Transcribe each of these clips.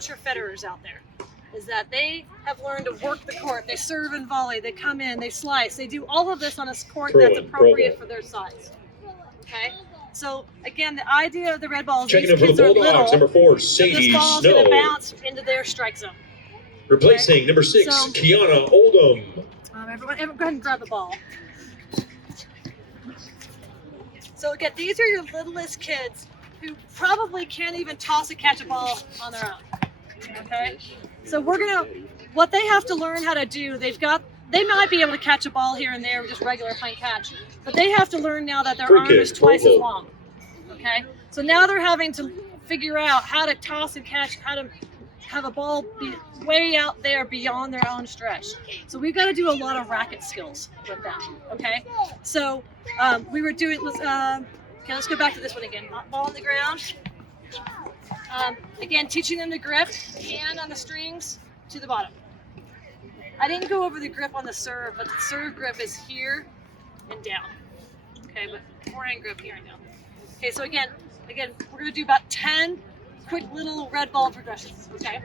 miniature Federers out there, is that they have learned to work the court. They serve and volley, they come in, they slice, they do all of this on a court that's appropriate for their size. Okay? So again, the idea of the red ball is these kids are little, number 4, so this ball is going to bounce into their strike zone. Replacing number 6, So, Kiana Oldham. Everyone go ahead and grab the ball. So again, these are your littlest kids who probably can't even toss and catch a ball on their own. Okay? So what they have to learn how to do, they might be able to catch a ball here and there with just regular plain catch, but they have to learn now that their arm is twice as long. Okay? So now they're having to figure out how to toss and catch, how to have a ball be way out there beyond their own stretch. So we've got to do a lot of racket skills with that. Okay? So we were doing, let's go back to this one again. Ball on the ground. Again, teaching them to grip, hand on the strings to the bottom. I didn't go over the grip on the serve, but the serve grip is here and down. Okay, but forehand grip here and down. Okay, so again, we're going to do about 10 quick little red ball progressions. Okay,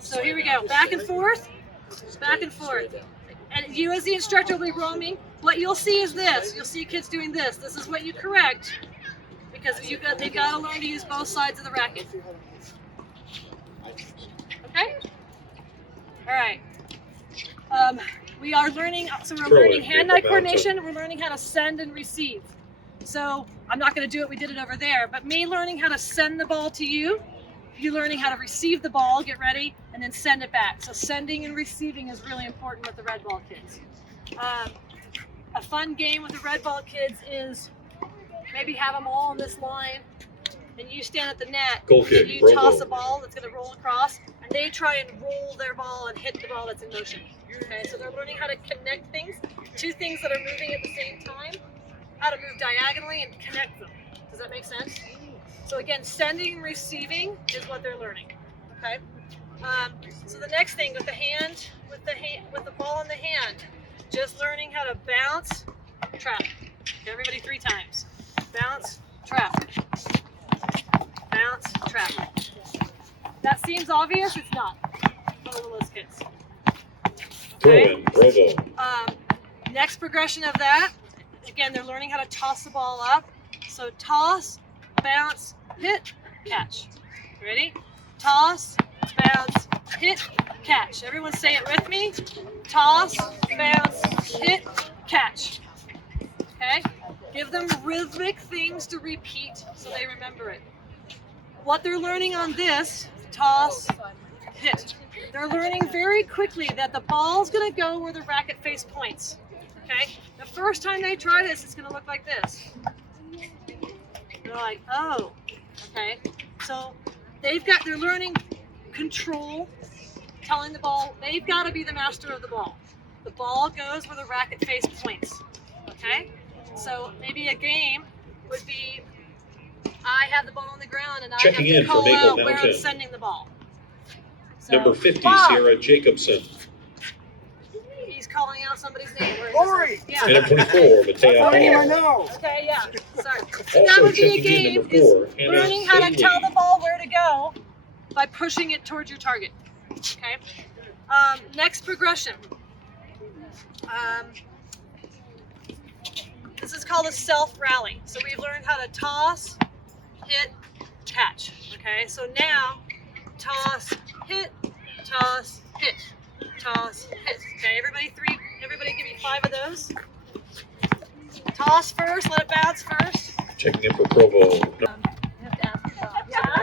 so here we go. Back and forth, back and forth. And you as the instructor will be roaming. What you'll see is this. You'll see kids doing this. This is what you correct because they've got to learn to use both sides of the racket. Okay? All right. We are learning, so we're learning hand-eye coordination. We're learning how to send and receive. So I'm not going to do it. We did it over there. But me learning how to send the ball to you, you learning how to receive the ball, get ready, and then send it back. So sending and receiving is really important with the red ball kids. A fun game with the red ball kids is maybe have them all on this line, and you stand at the net, and you toss a ball that's going to roll across, and they try and roll their ball and hit the ball that's in motion. Okay, so they're learning how to connect things, two things that are moving at the same time, how to move diagonally and connect them. Does that make sense? So again, sending and receiving is what they're learning. Okay. So the next thing with the ball in the hand, just learning how to bounce, trap. Okay, everybody 3 times. Bounce, trap. Bounce, trap. That seems obvious. It's not. For the littlest kids. Okay. Next progression of that. Again, they're learning how to toss the ball up. So toss, bounce, hit, catch. Ready? Toss, bounce, hit, catch. Everyone say it with me. Toss, bounce, hit, catch. Okay? Give them rhythmic things to repeat so they remember it. What they're learning on this, toss, hit. They're learning very quickly that the ball's going to go where the racket face points. Okay? The first time they try this, it's going to look like this. They're like, oh, okay. So they're learning control, telling the ball, they've got to be the master of the ball. The ball goes where the racket face points. Okay? So maybe a game would be, I have the ball on the ground and I have to call out where I'm sending the ball. So, number 50, Sarah Jacobson. He's calling out somebody's name. Lori! Yeah. And number 24, Matea Hall. Okay, yeah. Sorry. So that would be a game, is learning how to tell the ball where to go by pushing it towards your target. Okay? Next progression. This is called a self-rally. So we've learned how to toss, hit, catch. Okay? So now, toss, hit, toss, hit. Toss, hit. Okay, everybody give me 5 of those. Toss first, let it bounce first. Checking in for Provo. You have to ask yourself. Yeah, I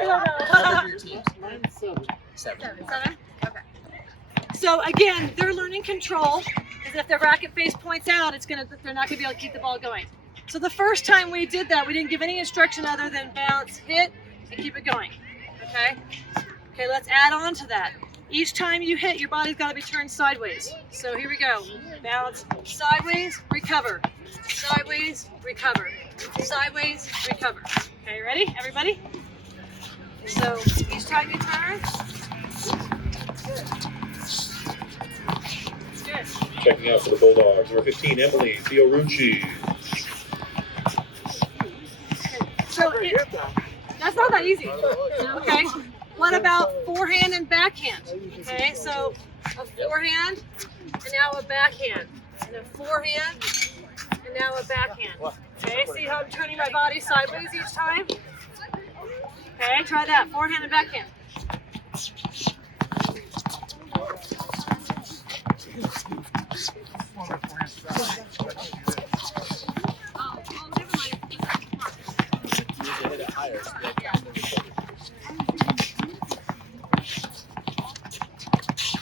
don't know. 7. Okay. So again, they're learning control, because if their racket face points out, they're not gonna be able to keep the ball going. So the first time we did that, we didn't give any instruction other than bounce, hit, and keep it going. Okay? Okay, let's add on to that. Each time you hit, your body's got to be turned sideways. So here we go. Bounce, sideways, recover. Sideways, recover. Sideways, recover. Okay, ready? Everybody? So each time you turn. Good. Good. Checking out for the Bulldogs. Number 15, Emily Fiorucci. So that's not that easy. Okay? what about forehand and backhand? Okay, so a forehand and now a backhand. And a forehand and now a backhand. Okay, see how I'm turning my body sideways each time? Okay, try that. Forehand and backhand.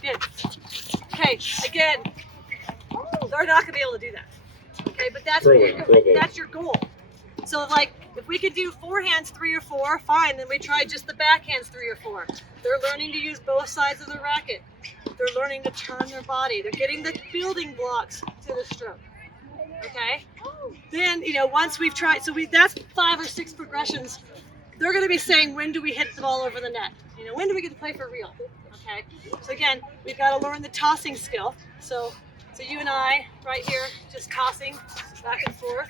Good. Okay, again, they're not going to be able to do that. Okay, but that's your goal. So like, if we could do forehands 3 or 4, fine. Then we try just the backhands 3 or 4. They're learning to use both sides of the racket. They're learning to turn their body. They're getting the building blocks to the stroke. Okay. Then once we've tried, that's 5 or 6 progressions. They're going to be saying, when do we hit the ball over the net? When do we get to play for real? Okay. So again, we've got to learn the tossing skill. So you and I, right here, just tossing back and forth.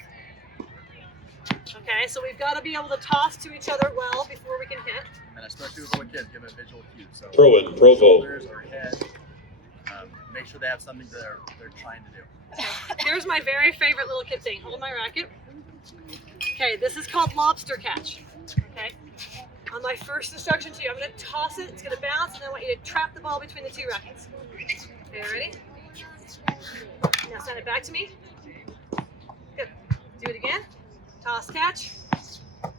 Okay, so we've got to be able to toss to each other well before we can hit. And especially with little kids, give a visual cue. So Throw it, Provo. shoulders or head, make sure they have something that they're trying to do. Here's my very favorite little kid thing. Hold my racket. Okay, this is called lobster catch. Okay. On my first instruction to you, I'm going to toss it. It's going to bounce, and I want you to trap the ball between the 2 rackets. Okay, ready? Now send it back to me. Good. Do it again. Toss, catch.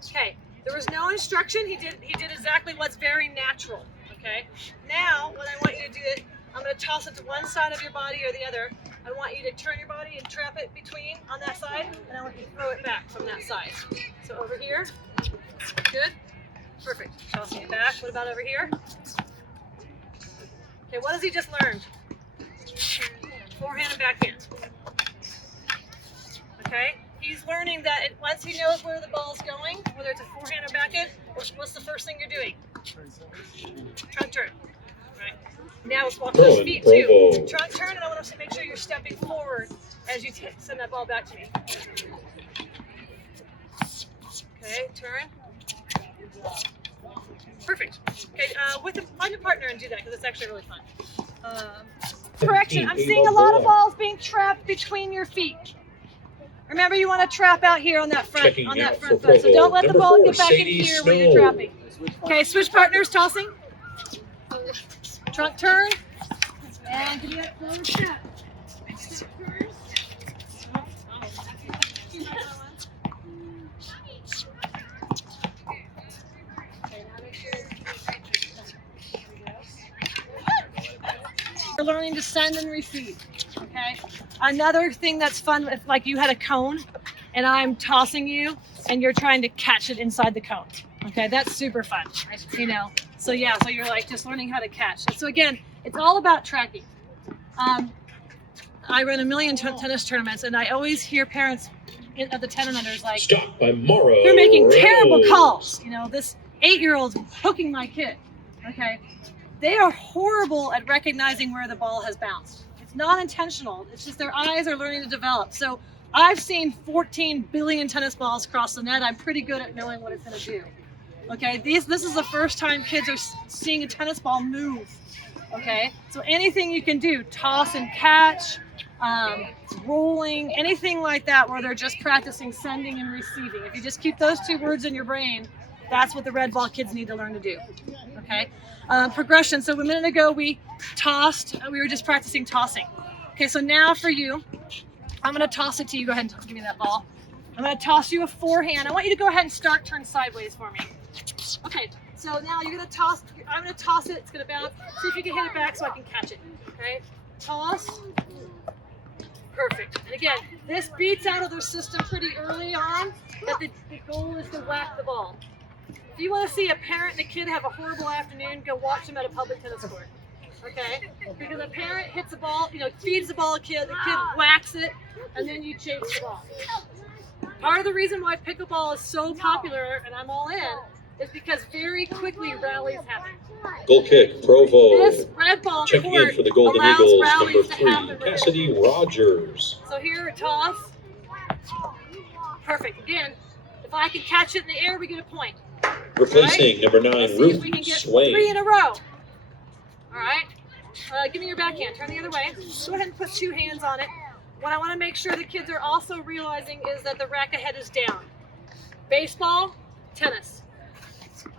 Okay. There was no instruction. He did exactly what's very natural. Okay. Now, when I want you to do it, I'm going to toss it to one side of your body or the other. I want you to turn your body and trap it between on that side, and I want you to throw it back from that side. So over here. Good. Perfect. Tossing it back. What about over here? Okay. What has he just learned? Forehand and backhand. Okay. He's learning that once he knows where the ball's going, whether it's a forehand or backhand, what's the first thing you're doing? Trunk turn. Right. Now let's walk those feet too. Trunk turn, and I want to make sure you're stepping forward as you send that ball back to me. Okay, turn. Perfect. Okay, find a partner and do that because it's actually really fun. Correction, I'm seeing a lot of balls being trapped between your feet. Remember, you want to trap out here on that front foot. So don't let the ball get back in here where you're trapping. Okay, switch partners, tossing. Trunk turn. And give me that forward step. Step turn. We're learning to send and receive. Okay. Another thing that's fun, if like you had a cone and I'm tossing you and you're trying to catch it inside the cone. Okay, that's super fun. So yeah, so you're like just learning how to catch. So again, it's all about tracking. I run a million tennis tournaments, and I always hear parents at the 10 and unders like, Stop by Morrow. They're making terrible calls. This 8-year-old's hooking my kid. Okay, they are horrible at recognizing where the ball has bounced. It's not intentional. It's just their eyes are learning to develop. So I've seen 14 billion tennis balls cross the net. I'm pretty good at knowing what it's going to do. Okay, this is the first time kids are seeing a tennis ball move. Okay, so anything you can do, toss and catch, rolling, anything like that where they're just practicing sending and receiving. If you just keep those 2 words in your brain, that's what the red ball kids need to learn to do. Okay, progression. So a minute ago we tossed. We were just practicing tossing. Okay, so now for you, I'm going to toss it to you. Go ahead and give me that ball. I'm going to toss you a forehand. I want you to go ahead and turn sideways for me. Okay, so now you're going to toss. I'm going to toss it. It's going to bounce. See if you can hit it back so I can catch it. Okay, toss. Perfect. And again, this beats out of their system pretty early on, but the goal is to whack the ball. If you want to see a parent and a kid have a horrible afternoon, go watch them at a public tennis court. Okay? Because a parent hits a ball, feeds the ball a kid, the kid whacks it, and then you chase the ball. Part of the reason why pickleball is so popular, and I'm all in, is because very quickly rallies happen. Goal kick, Provo. This red ball Checking court in for the Golden allows Eagles, rallies number to 3, happen. Cassidy Rogers. So here, toss. Perfect. Again, if I can catch it in the air, we get a point. Replacing number 9, Let's see if Ruth we can get Swain. 3 in a row. All right. Give me your backhand. Turn the other way. Go ahead and put 2 hands on it. What I want to make sure the kids are also realizing is that the racket head is down. Baseball, tennis.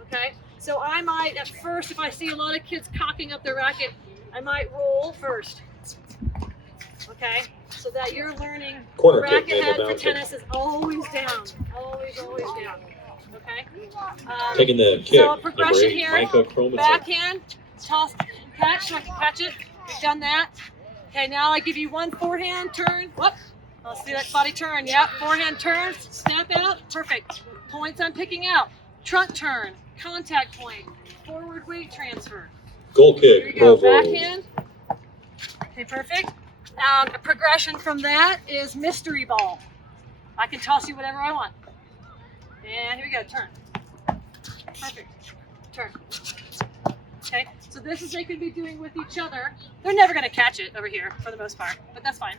Okay? So I might, at first, if I see a lot of kids cocking up their racket, I might roll first. Okay? So that you're learning Corner the kick, racket head Mabel for Mountain. tennis is always down. Always down. Okay? Taking the kick, So a number progression 8, here. Micah Kromitzer. Backhand, toss, catch, so I can catch it. We've done that. Okay, now I give you 1 forehand turn. Whoop. Let's see that body turn. Yep, forehand turn, snap out. Perfect. Points I'm picking out. Trunk turn, contact point, forward weight transfer. Goal Here kick, we go, Provo. backhand. Okay, perfect. A progression from that is mystery ball. I can toss you whatever I want. And here we go, turn. Perfect. Turn. Okay, so this is they could be doing with each other. They're never going to catch it over here for the most part, but that's fine.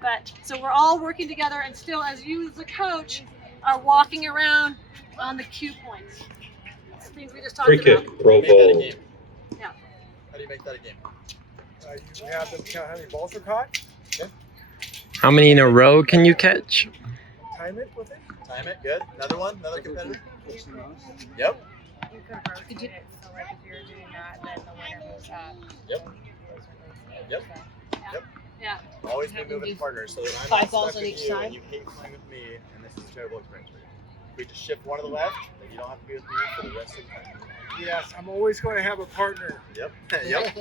But so we're all working together, and still, as you as a coach are walking around on the cue points. That's the things we just talked Free about. kick, Provo. Make that a game. Yeah. How do you make that a game? You have them count how many balls are caught, How many in a row can you catch? time it with it. Time it. Good. Another one. Another competitor. Yep. You could rotate it, so like if you're doing that, then the winner moves up. Yep. Yep. Yep. Yeah. Always be moving partners so that I'm 5 not balls stuck on with each you side. and you hate playing with me, and this is a terrible experience for you. If we just shift one to the left, then you don't have to be with me for the rest of the time. Yes, I'm always going to have a partner. Yep. Yep.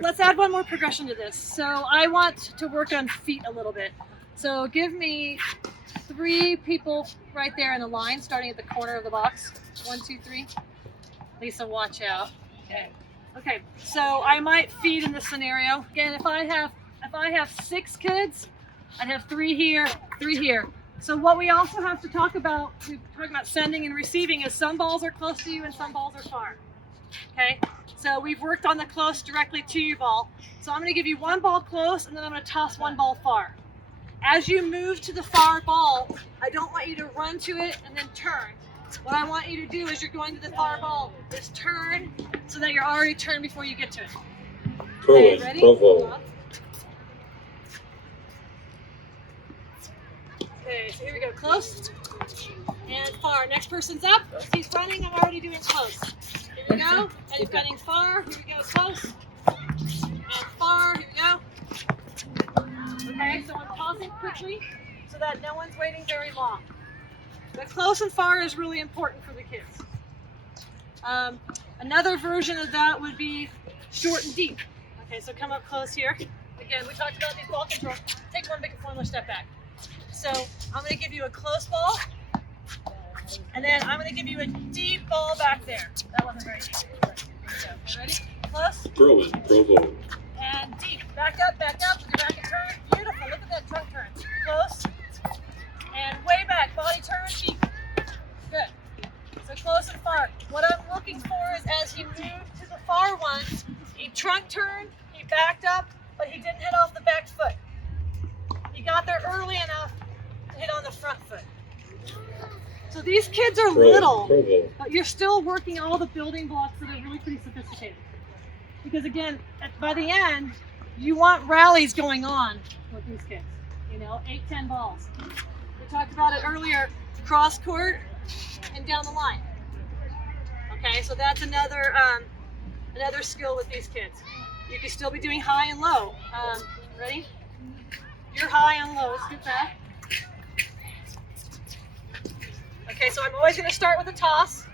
Let's add one more progression to this. So I want to work on feet a little bit. So give me 3 people right there in a line, starting at the corner of the box. 1, 2, 3. Lisa, watch out. Okay. Okay. So I might feed in this scenario. Again, if I have 6 kids, I'd have 3 here, 3 here. So what we also have to talk about, we're talking about sending and receiving, is some balls are close to you and some balls are far. Okay. So we've worked on the close directly to you ball. So I'm going to give you 1 ball close, and then I'm going to toss 1 ball far. As you move to the far ball, I don't want you to run to it and then turn. What I want you to do as you're going to the far ball is turn so that you're already turned before you get to it. Okay, Throwing, ready? Provo. Okay, so here we go. Close and far. Next person's up. He's running. I'm already doing close. Here we go. And he's running far. Here we go. Close and far. Here we go. Okay, so I'm tossing quickly so that no one's waiting very long. The close and far is really important for the kids. Another version of that would be short and deep. Okay, so come up close here. Again, we talked about these ball controls. Take 1 big one more step back. So I'm going to give you a close ball, and then I'm going to give you a deep ball back there. That wasn't very deep. Okay, ready? Close. Throwing, Provo. And deep. Back up with your racket turn. Beautiful. Look at that trunk turn. Close. And way back. Body turn. Deep. Good. So close and far. What I'm looking for is as he moved to the far one, he trunk turned, he backed up, but he didn't hit off the back foot. He got there early enough to hit on the front foot. So these kids are Throwing, little, Provo. but you're still working all the building blocks that are really pretty sophisticated. Because again, by the end, you want rallies going on with these kids. You know, 8, 10 balls. We talked about it earlier, cross court and down the line. Okay, so that's another skill with these kids. You can still be doing high and low. Ready? You're high and low. Let's get that. Okay, so I'm always going to start with a toss.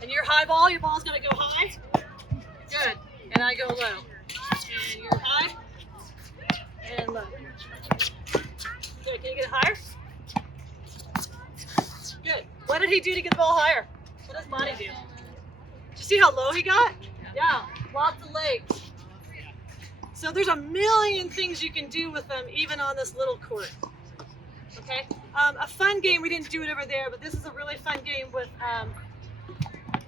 And your high ball, your ball's going to go high. Good. And I go low. And you're high and low. Okay, can you get it higher? Good. What did he do to get the ball higher? What does Monty do? Did you see how low he got? Yeah, lots of legs. So there's a million things you can do with them, even on this little court. Okay? A fun game, we didn't do it over there, but this is a really fun game with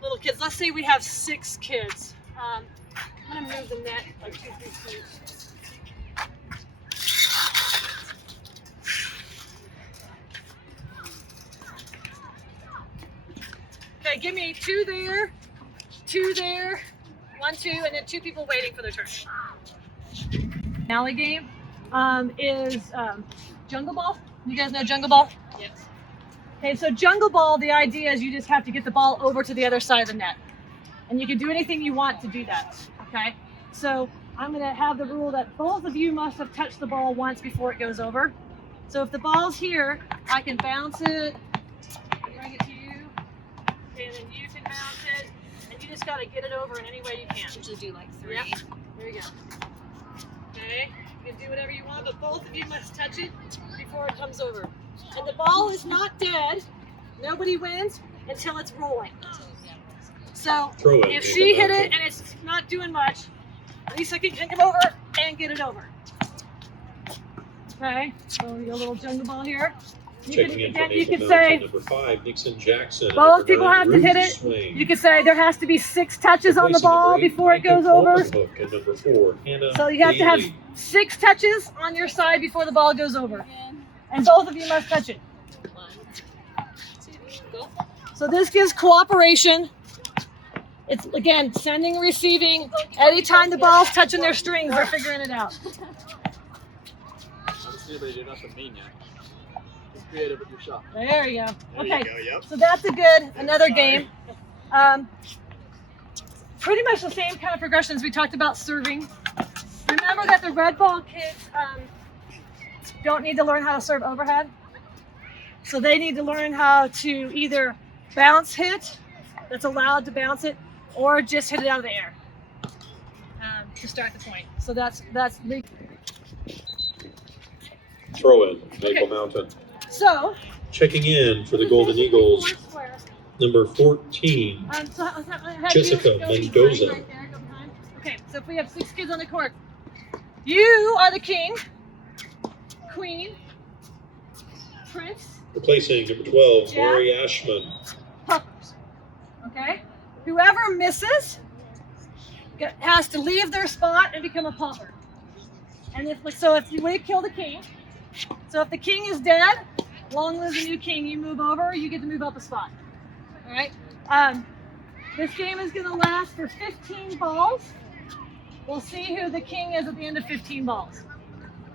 little kids. Let's say we have 6 kids. I'm going to move the net like 2, 3 feet. Okay, give me 2 there, 2 there, 1, 2, and then 2 people waiting for their turn. Alley game is Jungle Ball. You guys know Jungle Ball? Yes. Okay, so Jungle Ball, the idea is you just have to get the ball over to the other side of the net. And you can do anything you want to do that, okay? So I'm gonna have the rule that both of you must have touched the ball once before it goes over. So if the ball's here, I can bounce it, bring it to you, okay, and then you can bounce it, and you just gotta get it over in any way you can. Usually do like 3. Yep. There you go. Okay, you can do whatever you want, but both of you must touch it before it comes over. And the ball is not dead. Nobody wins until it's rolling. So Throw it. if she hit it and it's not doing much, Lisa can kick it over and get it over. Okay, so your little Jungle Ball here. Checking in from You Maple could Mountain, say number 5, Nixon Jackson. both Number people 9, have to hit Ruth it. Swain. You could say there has to be 6 touches on the Replacing ball number 8, before it Micah goes over. Fallenhoek, and number 4, Hannah So you have to have Bailey. 6 touches on your side before the ball goes over. And both of you must touch it. 1, 2, go. So this gives cooperation. It's, again, sending and receiving. Anytime the ball's touching their strings, they're figuring it out. I haven't seen anybody do nothing mean yet. Just creative with your shot. There you go. There Okay, you go, yep. so that's another game. Pretty much the same kind of progressions we talked about serving. Remember that the red ball kids don't need to learn how to serve overhead. So they need to learn how to either bounce hit, that's allowed to bounce it, or just hit it out of the air to start the point. So that's the. Throw it, Maple Okay. Mountain. So Checking in for the Golden Eagles, number 14, So I'll have Jessica you go Mendoza. behind right there, go behind. Okay, so if we have 6 kids on the court, you are the king, queen, prince, replacing number 12, Jack. Lori Ashman. puppers. Okay? Whoever misses has to leave their spot and become a pauper. And if we kill the king, so if the king is dead, long live the new king, you move over, you get to move up a spot. All right? This game is going to last for 15 balls. We'll see who the king is at the end of 15 balls.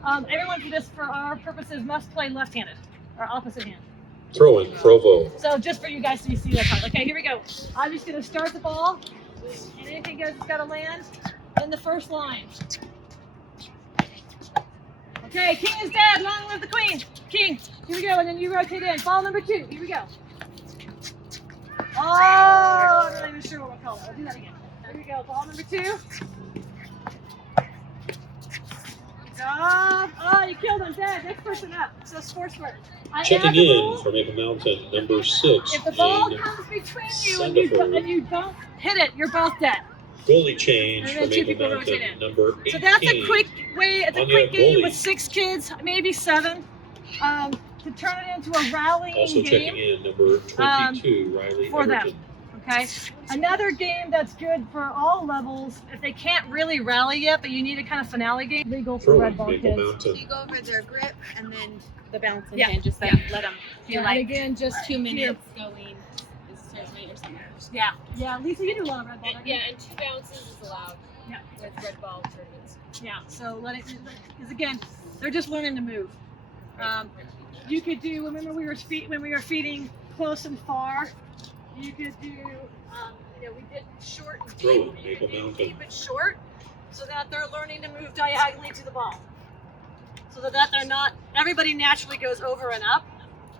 Everyone for our purposes, must play left-handed, or opposite hand. Throw in, Provo. So just for you guys to see that part. Okay, here we go. I'm just going to start the ball, and anything goes, it's got to land in the first line. Okay, king is dead. Long live the queen. King. Here we go, and then you rotate in. Ball number 2. Here we go. Oh, I'm not even sure what we'll call it. I'll do that again. Here we go. Ball number 2. Good job. Oh, you killed him. Dead. Next person up. So sportswear. Checking in for Maple Mountain, number 6, If the ball Jane comes between you Sandefur. and you don't hit it, you're both dead. Goalie change And for then 2 Maple people Mountain, rotate in. number 18. So that's a quick way, it's a Anya quick game Goalie. with 6 kids, maybe 7, to turn it into a rallying Also checking game in, number 22, Riley for them. Everton. Okay. Another game that's good for all levels, if they can't really rally yet, but you need a kind of finale game, legal for Throw red in, ball Maple kids. Mountain. You go over their grip and then the bouncing Yeah. and just let them do Yeah, like and again, just 2 minutes here. going is certainly or something. Yeah. Yeah, Lisa, you do a lot of red ball. And, don't you? yeah, and 2 bounces is allowed Yeah. with red ball tournaments. Yeah, so because again, they're just learning to move. You could do, remember when we were feeding close and far, you could do, we did short and Throw deep, it, you Maple could do Mountain. deep and short, so that they're learning to move diagonally to the ball. So that they're not, everybody naturally goes over and up,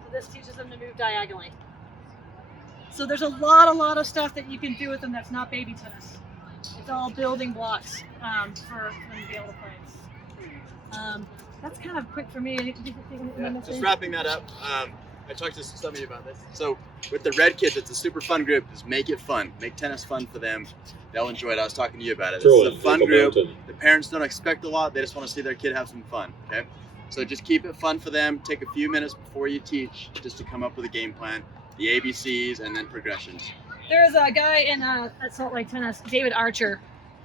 so this teaches them to move diagonally. So there's a lot of stuff that you can do with them that's not baby tennis. It's all building blocks for them to be able to play. That's kind of quick for me. Yeah, just wrapping that up. I talked to some of you about this. So with the red kids, it's a super fun group. Just make it fun. Make tennis fun for them. They'll enjoy it. I was talking to you about it. Throw This in, is a fun Maple group. Mountain. The parents don't expect a lot. They just want to see their kid have some fun. Okay. So just keep it fun for them. Take a few minutes before you teach just to come up with a game plan, the ABCs, and then progressions. There's a guy at Salt Lake Tennis, David Archer,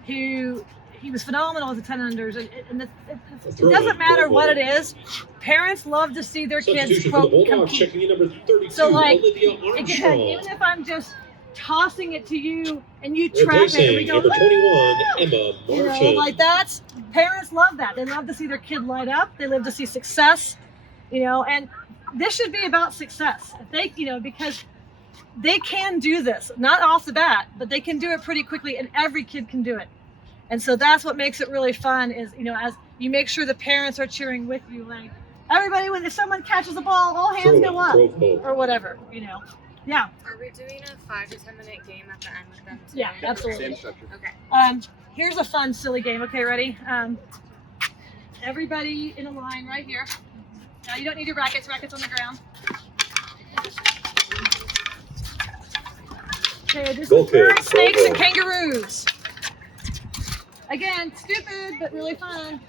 who he was phenomenal as a 10 unders, and it doesn't matter what it is. Parents love to see their kids Substitution for the Bulldogs, compete. checking in number 32, So, like, Olivia It can, Armstrong. even if I'm just tossing it to you and you trap it and we Replacing go, number 21, Emma you know, Marchand. like that's, parents love that. They love to see their kid light up. They love to see success, you know, and this should be about success. If they, you know, because they can do this, not off the bat, but they can do it pretty quickly and every kid can do it. And so that's what makes it really fun is, you know, as you make sure the parents are cheering with you, like everybody, if someone catches the ball, all hands go up or whatever, you know. Yeah. Are we doing a 5 to 10 minute game at the end with them too? Yeah, absolutely. Same structure. Okay. Here's a fun, silly game. Okay, ready? Everybody in a line right here. Now you don't need your rackets. Rackets on the ground. Okay, this is birds, snakes, and kangaroos. Again, stupid, but really fun.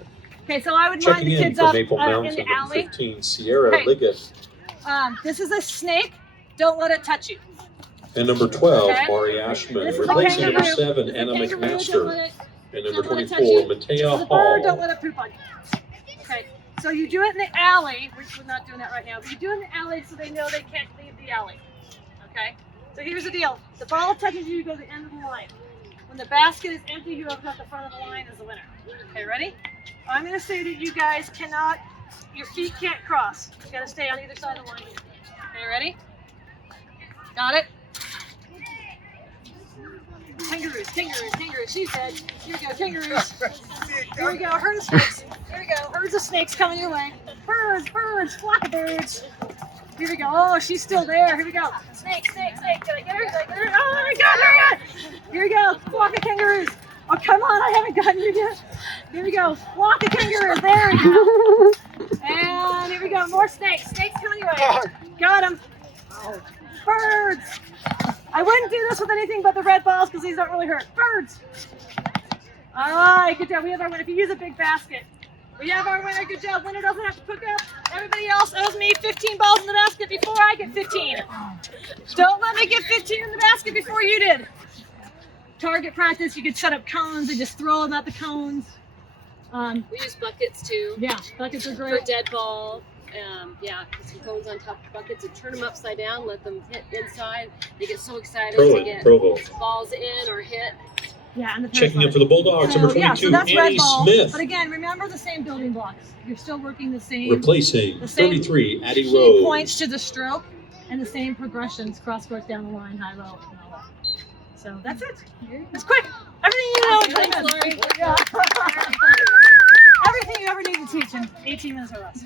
Okay, so I would line Checking the in kids for up Maple in Mountain, the number alley. 15, Sierra Okay. Liggett. This is a snake. Don't let it touch you. And number 12, Okay. Mari Ashman. This is a Replacing number kangaroo. 7, It's a Anna kangaroo, don't McMaster. let it- And number don't let it touch 24, you. Matea The bird, don't Hall. let it poop on you. Okay, so you do it in the alley. We're not doing that right now, but you do it in the alley so they know they can't leave the alley. Okay, so here's the deal. The ball touches you, you go to the end of the line. When the basket is empty, whoever's at the front of the line is the winner. Okay, ready? I'm gonna say that you guys cannot, your feet can't cross. You gotta stay on either side of the line. Okay, ready? Got it? Kangaroos, kangaroos, kangaroos. She said, here we go, kangaroos. Here we go, herd of snakes. Here we go, herds of snakes coming your way. Birds, birds, flock of birds. Here we go. Oh, she's still there. Here we go. Snake, snake, snake. Did I get her? Did I get her? Oh my God, here we go. Here we go, flock of kangaroos. Oh, come on, I haven't gotten you yet. Here we go, flock of kangaroos. There we go. And here we go, more snakes. Snakes coming your way. Got them. Birds. I wouldn't do this with anything but the red balls because these don't really hurt. Birds. All right, good job. We have our winner. If you use a big basket, we have our winner. Good job. Winner doesn't have to pick up. Everybody else owes me 15 balls in the basket before I get 15. Don't let me get 15 in the basket before you did. Target practice. You could set up cones and just throw them at the cones. We use buckets too. Yeah, buckets are For great. dead ball. Yeah, put some cones on top of buckets and turn them upside down, let them hit inside. They get so excited Throw to it, get Provo. balls in or hit. Yeah, and the Checking in for the Bulldogs, number 22, so that's red Annie ball. Smith. But again, remember the same building blocks. You're still working the same. Replacing the same 33, Addie key Rose. points to the stroke and the same progressions, cross course down the line, high low, and all that. So that's it. It's quick. Everything you know. Thanks, Lori. Yeah. Everything you ever need to teach in 18 minutes or less.